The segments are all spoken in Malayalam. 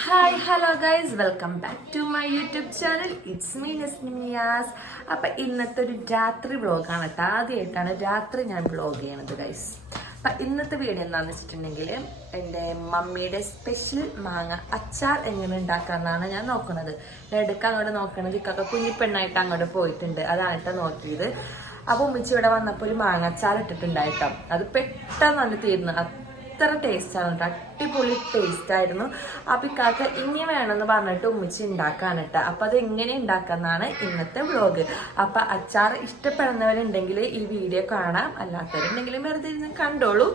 Hi hello guys, welcome back to my YouTube channel. It's me Nasniyas. അപ്പം ഇന്നത്തെ ഒരു രാത്രി വ്ളോഗാണ് കേട്ടോ. ആദ്യമായിട്ടാണ് രാത്രി ഞാൻ വ്ളോഗ് ചെയ്യണത് ഗൈസ്. അപ്പം ഇന്നത്തെ വീഡിയോ എന്താണെന്ന് വെച്ചിട്ടുണ്ടെങ്കിൽ എൻ്റെ മമ്മിയുടെ സ്പെഷ്യൽ മാങ്ങ അച്ചാർ എങ്ങനെ ഉണ്ടാക്കാമെന്നാണ് ഞാൻ നോക്കുന്നത്. എടുക്കാൻ അങ്ങോട്ട് നോക്കണത് ഇക്കൊക്കെ കുഞ്ഞിപ്പെണ്ണായിട്ട് അങ്ങോട്ട് പോയിട്ടുണ്ട്. അതാണ് കേട്ടോ നോക്കിയത്. അപ്പോൾ ഉമ്മിച്ച് ഇവിടെ വന്നപ്പോൾ ഒരു മാങ്ങ അച്ചാർ ഇട്ടിട്ടുണ്ടായിട്ടോ. അത് പെട്ടെന്ന് തന്നെ തീർന്നു. അത്ര ടേസ്റ്റാണ് കേട്ടോ, അടിപൊളി ടേസ്റ്റ് ആയിരുന്നു. അപ്പം ഇക്കാക്ക ഇനി വേണമെന്ന് പറഞ്ഞിട്ട് ഉമ്മിച്ച് ഉണ്ടാക്കാനിട്ട. അപ്പം അത് എങ്ങനെ ഉണ്ടാക്കാന്നാണ് ഇന്നത്തെ വ്ളോഗ്. അപ്പം അച്ചാർ ഇഷ്ടപ്പെടുന്നവരുണ്ടെങ്കിൽ ഈ വീഡിയോ കാണാം, അല്ലാത്തവരുണ്ടെങ്കിലും വെറുതെ ഇരുന്ന് കണ്ടോളൂ.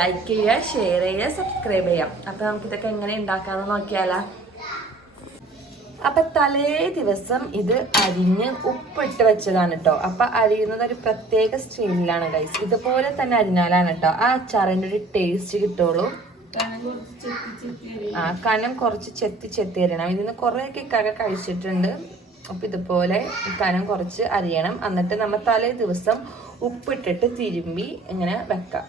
ലൈക്ക് ചെയ്യുക, ഷെയർ ചെയ്യുക, സബ്സ്ക്രൈബ് ചെയ്യാം. അപ്പം നമുക്കിതൊക്കെ എങ്ങനെ ഉണ്ടാക്കാമെന്ന് നോക്കിയാലോ. അപ്പൊ തലേ ദിവസം ഇത് അരിഞ്ഞ് ഉപ്പിട്ട് വെച്ചതാണ് കേട്ടോ. അപ്പൊ അരിയുന്നത് ഒരു പ്രത്യേക സ്റ്റൈലിലാണ് ഗൈസ്. ഇതുപോലെ തന്നെ അരിഞ്ഞാലാണ് കേട്ടോ ആ അച്ചാറിന്റെ ഒരു ടേസ്റ്റ് കിട്ടുള്ളൂ. കനം കുറച്ച് ചെത്തി അരിയണം. ഇതിന് കുറേയൊക്കെ ഇക്കാക്ക കഴിച്ചിട്ടുണ്ട്. അപ്പൊ ഇതുപോലെ കനം കുറച്ച് അരിയണം. എന്നിട്ട് നമ്മൾ തലേ ദിവസം ഉപ്പിട്ടിട്ട് തിരുമ്പി ഇങ്ങനെ വെക്കാം.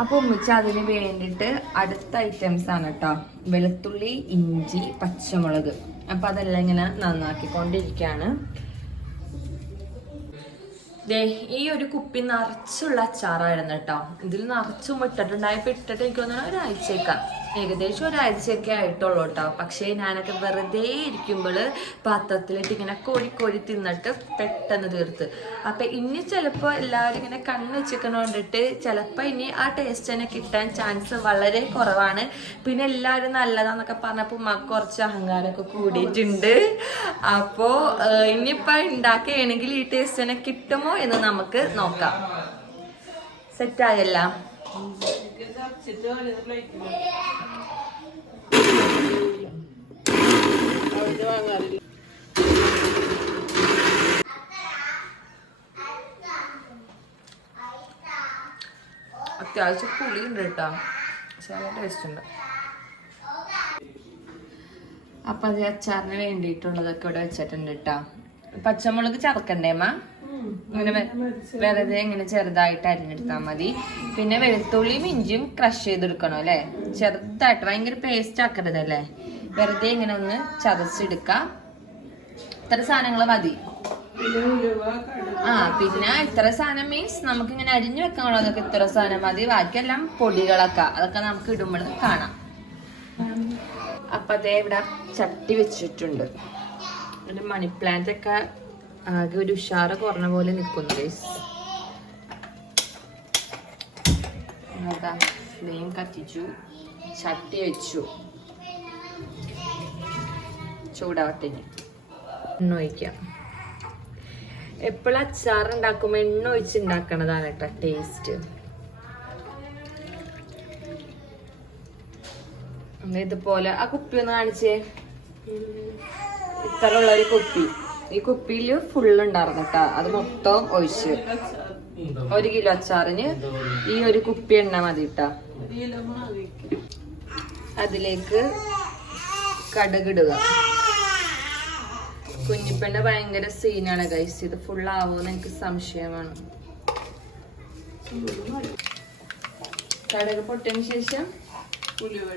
അപ്പോൾ ഉമ്മിച്ച അതിന് വേണ്ടിയിട്ട് അടുത്ത ഐറ്റംസ് ആണ് കേട്ടോ. വെളുത്തുള്ളി, ഇഞ്ചി, പച്ചമുളക്. അപ്പം അതെല്ലാം ഇങ്ങനെ നന്നാക്കിക്കൊണ്ടിരിക്കുകയാണ്. ഈ ഒരു കുപ്പി നിറച്ചുള്ള അച്ചാറായിരുന്നു കേട്ടോ. ഇതിൽ നിറച്ചും ഇട്ടിട്ടുണ്ടായപ്പോൾ ഇട്ടിട്ട് എനിക്ക് തോന്നുന്നു ഒരാഴ്ചയൊക്കെ, ഏകദേശം ഒരാഴ്ചയൊക്കെ ആയിട്ടുള്ളൂ കേട്ടോ. പക്ഷേ ഞാനൊക്കെ വെറുതെ ഇരിക്കുമ്പോൾ പാത്രത്തിലിട്ട് ഇങ്ങനെ കോരി തിന്നിട്ട് പെട്ടെന്ന് തീർത്ത്. അപ്പം ഇനി ചിലപ്പോൾ എല്ലാവരും ഇങ്ങനെ കണ്ണ് വെച്ചിരിക്കണ കൊണ്ടിട്ട് ചിലപ്പോൾ ഇനി ആ ടേസ്റ്റ് തന്നെ കിട്ടാൻ ചാൻസ് വളരെ കുറവാണ്. പിന്നെ എല്ലാവരും നല്ലതാന്നൊക്കെ പറഞ്ഞപ്പോൾ കുറച്ച് അഹങ്കാരമൊക്കെ കൂടിയിട്ടുണ്ട്. അപ്പോൾ ഇനിയിപ്പോൾ ഉണ്ടാക്കുകയാണെങ്കിൽ ഈ ടേസ്റ്റ് തന്നെ കിട്ടുമോ എന്ന് നമുക്ക് നോക്കാം. സെറ്റായല്ല? അത്യാവശ്യം പുളിയുണ്ട് കേട്ടോ, ചില ടേസ്റ്റ് ഉണ്ട്. അപ്പൊ അത് അച്ചാറിന് വേണ്ടിയിട്ടുള്ളതൊക്കെ ഇവിടെ വെച്ചിട്ടുണ്ട് കേട്ടോ. പച്ചമുളക് ചതക്കണ്ടേമ്മ, ഇങ്ങനെ വെറുതെ ഇങ്ങനെ ചെറുതായിട്ട് അരിഞ്ഞെടുത്താൽ മതി. പിന്നെ വെളുത്തുള്ളിയും ഇഞ്ചിയും ക്രഷ് ചെയ്തെടുക്കണം അല്ലേ, ചെറുതായിട്ട്, ഭയങ്കര പേസ്റ്റ് ആക്കരുതല്ലേ. വെറുതെ ഇങ്ങനെ ഒന്ന് ചതച്ചെടുക്കാം. ഇത്ര സാധനങ്ങൾ മതി. പിന്നെ ഇത്ര സാധനം മീൻസ് നമുക്ക് ഇങ്ങനെ അരിഞ്ഞു വെക്കാനുള്ളതൊക്കെ ഇത്ര സാധനം മതി. ബാക്കിയെല്ലാം പൊടികളൊക്കെ, അതൊക്കെ നമുക്ക് ഇടുമ്പോൾ കാണാം. അപ്പൊ അതേ ഇവിടെ ചട്ടി വെച്ചിട്ടുണ്ട്. ഒരു മണി പ്ലാന്റ് ഒക്കെ ആകെ ഒരു ഉഷാറ് കുറഞ്ഞ പോലെ നിൽക്കുന്നു ഗൈസ്. അതാ ഫ്ലെയിം കത്തിച്ചു, ചട്ടി വെച്ചു, ചൂടാവട്ടെ. എണ്ണ ഒഴിക്കാം. എപ്പോഴും അച്ചാർ ഉണ്ടാക്കുമ്പോൾ എണ്ണ ഒഴിച്ച് ഉണ്ടാക്കണതാണ് കേട്ടോ ടേസ്റ്റ്. ഇതുപോലെ ആ കുപ്പി ഒന്ന് കാണിച്ചേ. ഇത്ര ഉള്ളൊരു കുപ്പി, ഈ കുപ്പിയിൽ ഫുള്ള് ഉണ്ടായിരുന്നു കേട്ടോ. അത് മൊത്തം ഒഴിച്ച് 1 കിലോ അച്ചാറിന് ഈ ഒരു കുപ്പി എണ്ണ മതി കേട്ടോ. അതിലേക്ക് കടുകിടുക. കുഞ്ഞിപ്പെണ്ണ ഭയങ്കര സീനാണ് ഗൈസ്. ഇത് ഫുള്ളാവോന്ന് എനിക്ക് സംശയമാണ്. കടുക് പൊട്ടിയതിന് ശേഷം ഉലുവ.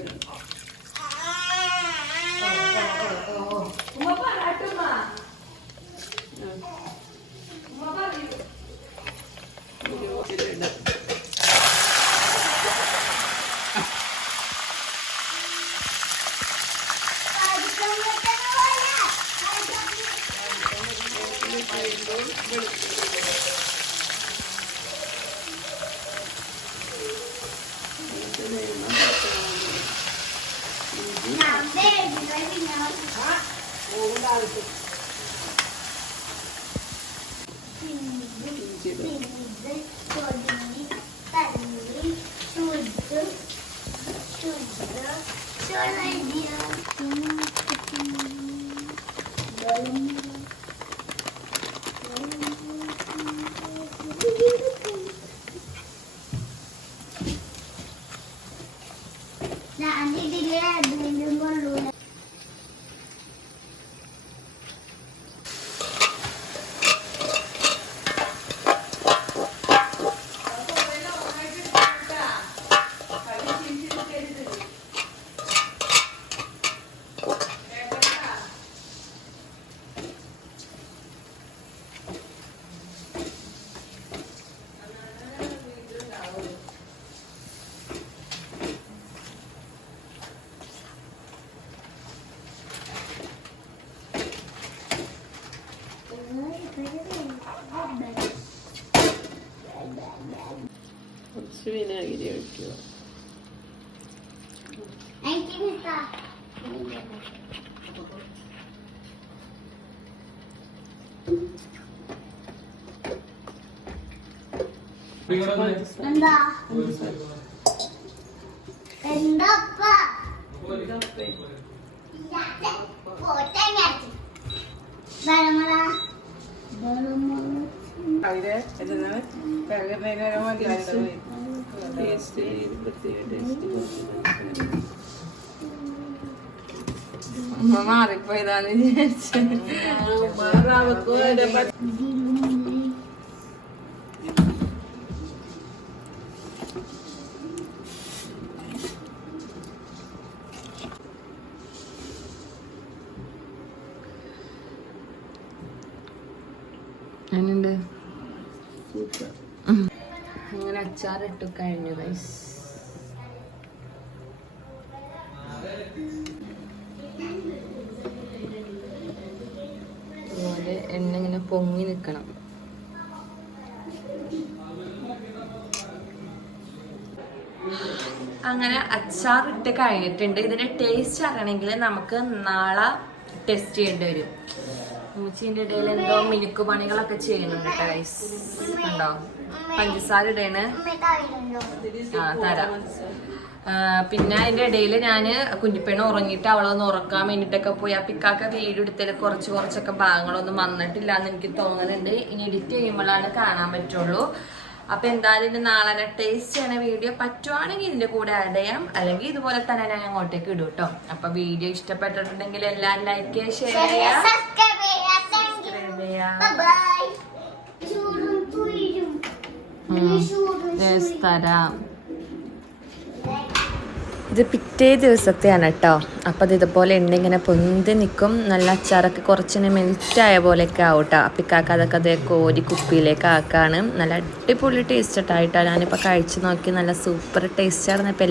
കുറച്ച് വിനാഗിരി ഒഴിക്കുക. ടേസ്റ്റ് ചെയ്ത് പ്രത്യേക ടേസ്റ്റ് മാറിപ്പോയതാണ് വിചാരിച്ചു. അതിനുണ്ട് അങ്ങനെ അച്ചാറിട്ട് കഴിഞ്ഞു ഗൈസ്. അതുപോലെ എണ്ണ ഇങ്ങനെ പൊങ്ങി നിൽക്കണം. അങ്ങനെ അച്ചാറിട്ട് കഴിഞ്ഞിട്ടുണ്ട്. ഇതിന്റെ ടേസ്റ്റ് അറിയണമെങ്കിൽ നമുക്ക് നാളെ ടെസ്റ്റ് ചെയ്യേണ്ടി വരും. ഉമ്മച്ചീൻ്റെ ഇടയിൽ എന്തോ മിനുക്ക് പണികളൊക്കെ ചെയ്യുന്നുണ്ട് ഗൈസ്. ഉണ്ടോ പഞ്ചസാര ഇടേണ്? ആ തരാം. പിന്നെ അതിന്റെ ഇടയിൽ ഞാൻ കുഞ്ഞിപ്പെണ്ണ് ഉറങ്ങിയിട്ട് അവളൊന്ന് ഉറക്കാൻ വേണ്ടിയിട്ടൊക്കെ പോയി. ആ പിക്കാക്ക വീഡിയോ എടുത്തതിൽ കുറച്ചൊക്കെ ഭാഗങ്ങളൊന്നും വന്നിട്ടില്ല എന്ന് എനിക്ക് തോന്നുന്നുണ്ട്. ഇനി എഡിറ്റ് ചെയ്യുമ്പോഴാണ് കാണാൻ പറ്റുള്ളൂ. അപ്പൊ എന്തായാലും ഇനി നാളെ ടേസ്റ്റ് ചെയ്യണ വീഡിയോ പറ്റുവാണെങ്കിൽ ഇതിന്റെ കൂടെ ആഡ് ചെയ്യാം, അല്ലെങ്കിൽ ഇതുപോലെ തന്നെ ഞാൻ അങ്ങോട്ടേക്ക് ഇടും കേട്ടോ. അപ്പൊ വീഡിയോ ഇഷ്ടപ്പെട്ടിട്ടുണ്ടെങ്കിൽ എല്ലാം ലൈക്ക് ചെയ്യുക, ഷെയർ ചെയ്യുക, സബ്സ്ക്രൈബ് ചെയ്യുക. തരാം. ഇത് പിറ്റേ ദിവസത്തെയാണ് കേട്ടോ. അപ്പം അത് ഇതുപോലെ എണ്ണ ഇങ്ങനെ പൊന്തി നിൽക്കും. നല്ല അച്ചാറൊക്കെ കുറച്ചിങ്ങനെ മെൽറ്റായ പോലെയൊക്കെ ആവും കേട്ടോ. അപ്പിക്കാക്ക അതൊക്കെ അതേ കോരി കുപ്പിയിലേക്ക് ആക്കാണ്. നല്ല അടിപൊളി ടേസ്റ്റ് ഇട്ടായിട്ടാണ് ഞാനിപ്പോൾ കഴിച്ച് നോക്കി. നല്ല സൂപ്പർ ടേസ്റ്റാണ്. ഇപ്പം